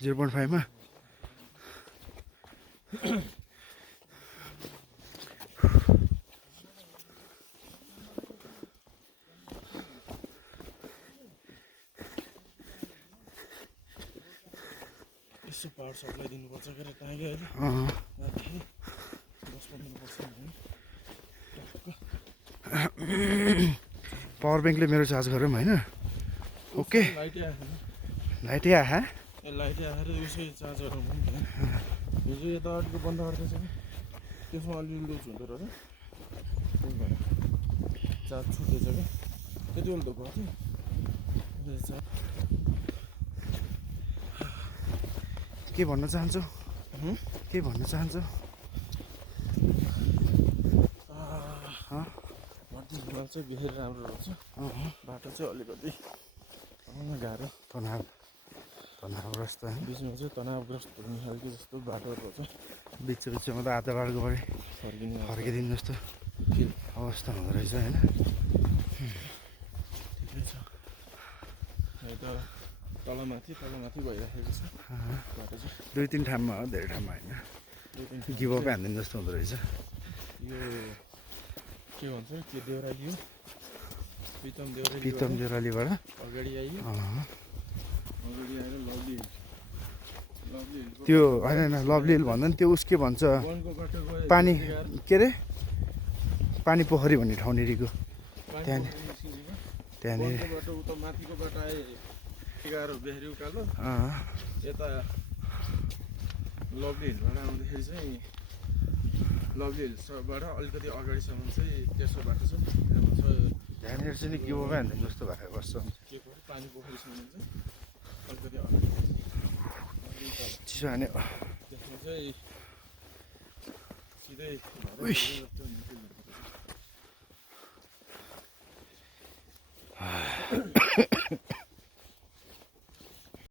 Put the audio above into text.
0.5 मा यसो power supply दिनुपर्छ के अरे टाइगर अहिले त्यहाँदेखि 10-15% भयो पावर बैंकले मेरो चार्ज गरौँ हैन ओके लाइटै आएन लाइटै आहा ए लाइटै आएर उसै चार्ज गरौँ नि त हिजो यता अगाडिको बन्द गर्दैछ कि त्यसमा अलिअलि लुज हुँदो रहेछ त्यही भएर चार्ज छुट्दैछ क्या त्यति बेला त गर्थ्यो के भन्न चाहन्छौ के भन्न चाहन्छौ हिमाल चाहिँ बिहार राम्रो रहेछ बाटो चाहिँ अलिकति गाह्रो तनावग्रस्त है बिचमा चाहिँ तनावग्रस्त हुने खालको जस्तो बाटोहरू रहेछ बिचमा त आधा बाटोको बाटो फर्किदिनु जस्तो फिल अवस्था हुँदो रहेछ होइन ठिकै छ त तलमाथि भइराखेको छ बाटो चाहिँ 2-3 ठाउँमा हो धेरै ठाउँमा होइन गिभअप हान्दिनु जस्तो हुँदो रहेछ यो के भन्छ के देउराली हो प्रितम देउरालीबाट अगाडि आइयो अगाडि आएर लभली त्यो होइन लभली हिल भन्दा नि त्यो उस के भन्छ वनको बाटो गयो पानी के अरे पानी पोखरी भन्ने ठाउँनेरिको त्यहाँनिर बाटो उता माथिको बाटो आए 11 बेहरी उकालो यता लभली हिलबाट आउँदाखेरि चाहिँ लभली हिल्सबाट अलिकति अगाडिसम्म चाहिँ तेर्सो बाटो छ त्यहाँनिर चाहिँ नि गिभअपै हान्दिनु जस्तो भएर बस्छ के पऱ्यो पानी पोखरीसम्म चाहिँ अलिकति अगाडि चिसो हान्यो त्यसमा चाहिँ सिधै